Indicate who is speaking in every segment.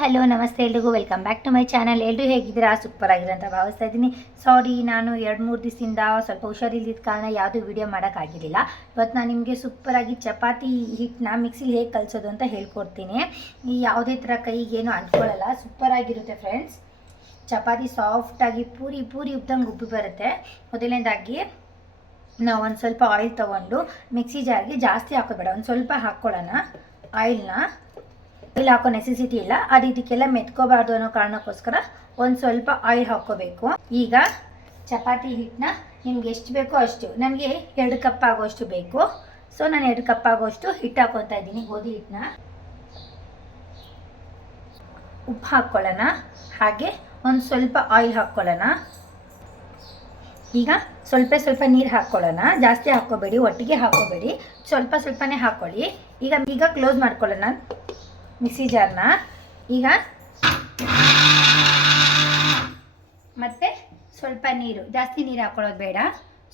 Speaker 1: Hello, ನಮಸ್ತೆ ಎಲ್ರಿಗೂ. Welcome back to my channel ಎಲ್ಲರೂ ಹೇಗಿದ್ದೀರಾ? ಸೂಪರ್ ಆಗಿರೋ ಅಂತ ಭಾವಿಸ್ತಾ ಇದ್ದೀನಿ. ಸಾರಿ ನಾನು ಎರಡು ಮೂರು ದಿವಸದಿಂದ ಸ್ವಲ್ಪ ಹುಷಾರಿಲ್ಲದ ಕಾರಣ ಯಾವುದೂ ವಿಡಿಯೋ ಮಾಡೋಕ್ಕಾಗಿರಲಿಲ್ಲ ಇವತ್ತು ನಾನು ನಿಮಗೆ ಸೂಪರಾಗಿ ಚಪಾತಿ ಹಿಟ್ಟನ್ನ ಮಿಕ್ಸಿಲಿ ಹೇಗೆ ಕಲಿಸೋದು ಅಂತ ಹೇಳ್ಕೊಡ್ತೀನಿ. ಯಾವುದೇ ಥರ ಕೈಗೇನು ಅಂಟ್ಕೊಳ್ಳಲ್ಲ ಸೂಪರಾಗಿರುತ್ತೆ ಫ್ರೆಂಡ್ಸ್ ಚಪಾತಿ ಸಾಫ್ಟಾಗಿ ಪೂರಿ ಪೂರಿ ಉಬ್ದಂಗೆ ಉಬ್ಬಿ ಬರುತ್ತೆ. ಮೊದಲನೇದಾಗಿ ನಾವು ಒಂದು ಸ್ವಲ್ಪ ಆಯಿಲ್ ತೊಗೊಂಡು, ಮಿಕ್ಸಿ ಜಾರ್ಗೆ ಜಾಸ್ತಿ ಹಾಕೋಬೇಡ ಒಂದು ಸ್ವಲ್ಪ ಹಾಕ್ಕೊಳ್ಳೋಣ. ಆಯಿಲ್ನ ಆಯಿಲ್ ಹಾಕೋ ನೆಸೆಸಿಟಿ ಇಲ್ಲ. ಅದು ಇದಕ್ಕೆಲ್ಲ ಮೆತ್ಕೋಬಾರ್ದು ಅನ್ನೋ ಕಾರಣಕ್ಕೋಸ್ಕರ ಒಂದು ಸ್ವಲ್ಪ ಆಯಿಲ್ ಹಾಕ್ಕೋಬೇಕು. ಈಗ ಚಪಾತಿ ಹಿಟ್ಟನ್ನ ನಿಮ್ಗೆ ಎಷ್ಟು ಬೇಕೋ ಅಷ್ಟು, ನನಗೆ ಎರಡು ಕಪ್ ಆಗೋಷ್ಟು ಬೇಕು. ಸೊ ನಾನು ಎರಡು ಕಪ್ ಆಗೋಷ್ಟು ಹಿಟ್ಟು ಹಾಕೋತಾ ಇದ್ದೀನಿ, ಗೋಧಿ ಹಿಟ್ಟನ್ನ ಉಪ್ಪು ಹಾಕ್ಕೊಳ್ಳೋಣ. ಹಾಗೆ ಒಂದು ಸ್ವಲ್ಪ ಆಯಿಲ್ ಹಾಕ್ಕೊಳ್ಳೋಣ. ಈಗ ಸ್ವಲ್ಪ ಸ್ವಲ್ಪ ನೀರು ಹಾಕ್ಕೊಳ್ಳೋಣ. ಜಾಸ್ತಿ ಹಾಕ್ಕೋಬೇಡಿ, ಒಟ್ಟಿಗೆ ಹಾಕ್ಕೋಬೇಡಿ. ಸ್ವಲ್ಪ ಸ್ವಲ್ಪನೇ ಹಾಕ್ಕೊಳ್ಳಿ. ಈಗ ಈಗ ಕ್ಲೋಸ್ ಮಾಡ್ಕೊಳ್ಳೋಣ. ಮಿಕ್ಸಿ ಜಾರ್ನ ಈಗ ಮತ್ತೆ ಸ್ವಲ್ಪ ನೀರು, ಜಾಸ್ತಿ ನೀರು ಹಾಕೊಳ್ಳೋದು ಬೇಡ.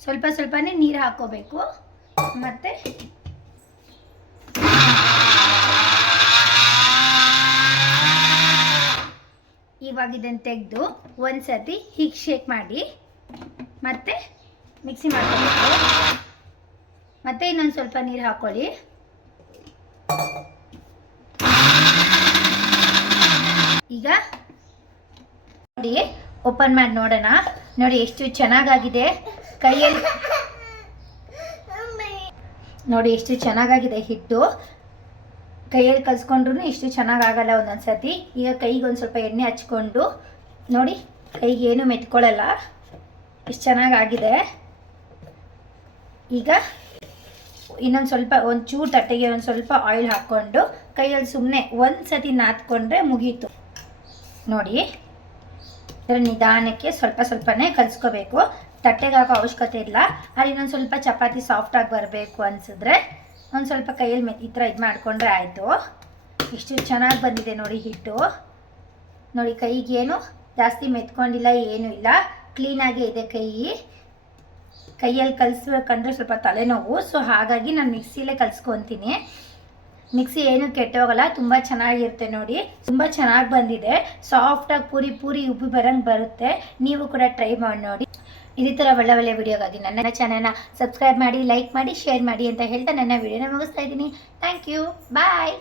Speaker 1: ಸ್ವಲ್ಪ ಸ್ವಲ್ಪನೇ ನೀರು ಹಾಕ್ಕೋಬೇಕು ಮತ್ತೆ ಇವಾಗ ಇದನ್ನು ತೆಗೆದು ಒಂದು ಸತಿ ಹೀಗೆ ಶೇಕ್ ಮಾಡಿ. ಮತ್ತೆ ಮಿಕ್ಸಿ ಮಾಡ್ಕೊಬೇಕು ಮತ್ತೆ ಇನ್ನೊಂದು ಸ್ವಲ್ಪ ನೀರು ಹಾಕ್ಕೊಳ್ಳಿ ಈಗ ನೋಡಿ ಓಪನ್ ಮಾಡಿ ನೋಡೋಣ. ನೋಡಿ, ಎಷ್ಟು ಚೆನ್ನಾಗಾಗಿದೆ. ಕೈಯಲ್ಲಿ ನೋಡಿ, ಎಷ್ಟು ಚೆನ್ನಾಗಾಗಿದೆ ಹಿಟ್ಟು. ಕೈಯಲ್ಲಿ ಕಲ್ಸ್ಕೊಂಡ್ರು ಇಷ್ಟು ಚೆನ್ನಾಗಾಗಲ್ಲ ಒಂದೊಂದು ಸತಿ ಈಗ ಕೈಗೆ ಒಂದು ಸ್ವಲ್ಪ ಎಣ್ಣೆ ಹಚ್ಕೊಂಡು, ನೋಡಿ, ಕೈಗೆ ಏನು ಮೆತ್ಕೊಳ್ಳಲ್ಲ. ಎಷ್ಟು ಚೆನ್ನಾಗಾಗಿದೆ. ಈಗ ಇನ್ನೊಂದು ಸ್ವಲ್ಪ ಒಂದು ಚೂರು ತಟ್ಟೆಗೆ ಒಂದು ಸ್ವಲ್ಪ ಆಯಿಲ್ ಹಾಕ್ಕೊಂಡು, ಕೈಯಲ್ಲಿ ಸುಮ್ಮನೆ ಒಂದು ಸತಿ ನಾದ್ಕೊಂಡ್ರೆ ಮುಗೀತು. ನೋಡಿ. ಇದರ ನಿಧಾನಕ್ಕೆ ಸ್ವಲ್ಪ ಸ್ವಲ್ಪನೇ ಕಲಿಸ್ಕೋಬೇಕು. ತಟ್ಟೆಗೆ ಅವಶ್ಯಕತೆ ಇಲ್ಲ. ಅಲ್ಲಿ ಇನ್ನೊಂದು ಸ್ವಲ್ಪ ಚಪಾತಿ ಸಾಫ್ಟಾಗಿ ಬರಬೇಕು ಅನಿಸಿದ್ರೆ ಒಂದು ಸ್ವಲ್ಪ ಕೈಯಲ್ಲಿ ಈ ಥರ ಇದು ಮಾಡಿಕೊಂಡ್ರೆ ಆಯಿತು. ಇಷ್ಟು ಚೆನ್ನಾಗಿ ಬಂದಿದೆ ನೋಡಿ ಹಿಟ್ಟು. ನೋಡಿ ಕೈಗೇನು ಜಾಸ್ತಿ ಮೆತ್ಕೊಂಡಿಲ್ಲ, ಏನೂ ಇಲ್ಲ. ಕ್ಲೀನಾಗೇ ಇದೆ ಕೈ. ಕೈಯಲ್ಲಿ ಕಲಿಸ್ಬೇಕಂದ್ರೆ ಸ್ವಲ್ಪ ತಲೆನೋವು. ಸೊ ಹಾಗಾಗಿ ನಾನು ಮಿಕ್ಸಿಲೇ ಕಲಿಸ್ಕೊತೀನಿ. ಮಿಕ್ಸಿ ಏನು ಕೆಟ್ಟೋಗಲ್ಲ, ತುಂಬ ಚೆನ್ನಾಗಿರುತ್ತೆ ನೋಡಿ. ತುಂಬ ಚೆನ್ನಾಗಿ ಬಂದಿದೆ. ಸಾಫ್ಟಾಗಿ ಪೂರಿ ಪೂರಿ ಉಬ್ಬಿ ಬರಂಗೆ ಬರುತ್ತೆ. ನೀವು ಕೂಡ ಟ್ರೈ ಮಾಡಿ ನೋಡಿ. ಇದೇ ಥರ ಒಳ್ಳೆ ಒಳ್ಳೆ ವಿಡಿಯೋಗಾಗಿ ನನ್ನ ಚಾನಲ್ನ ಸಬ್ಸ್ಕ್ರೈಬ್ ಮಾಡಿ ಲೈಕ್ ಮಾಡಿ ಶೇರ್ ಮಾಡಿ ಅಂತ ಹೇಳ್ತಾ ನನ್ನ ವಿಡಿಯೋನ ಮುಗಿಸ್ತಾ ಇದ್ದೀನಿ. Thank you bye